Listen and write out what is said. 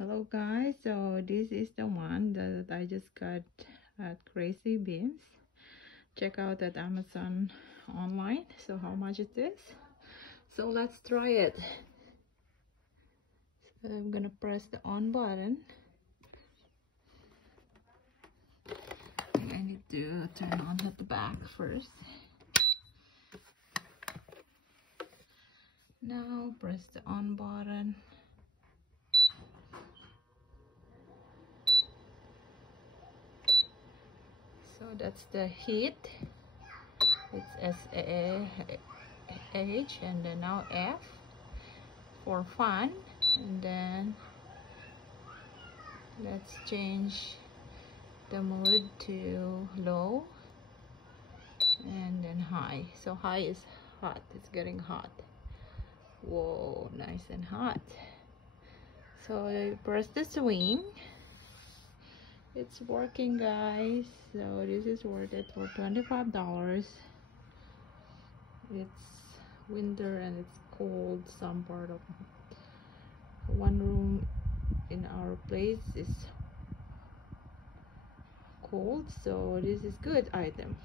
Hello guys, so this is the one that I just got at Krazy Binz. Check out at Amazon online. So how much it is? So let's try it. So I'm gonna press the on button. I need to turn on at the back first. Now press the on button. So that's the heat. It's S-A-H and then now F for fun. And then let's change the mode to low and then high. So high is hot. It's getting hot. Whoa, nice and hot. So I press the swing. It's working, guys. So this is worth it for $25. It's winter and it's cold. Some part of one room in our place is cold, so this is good item.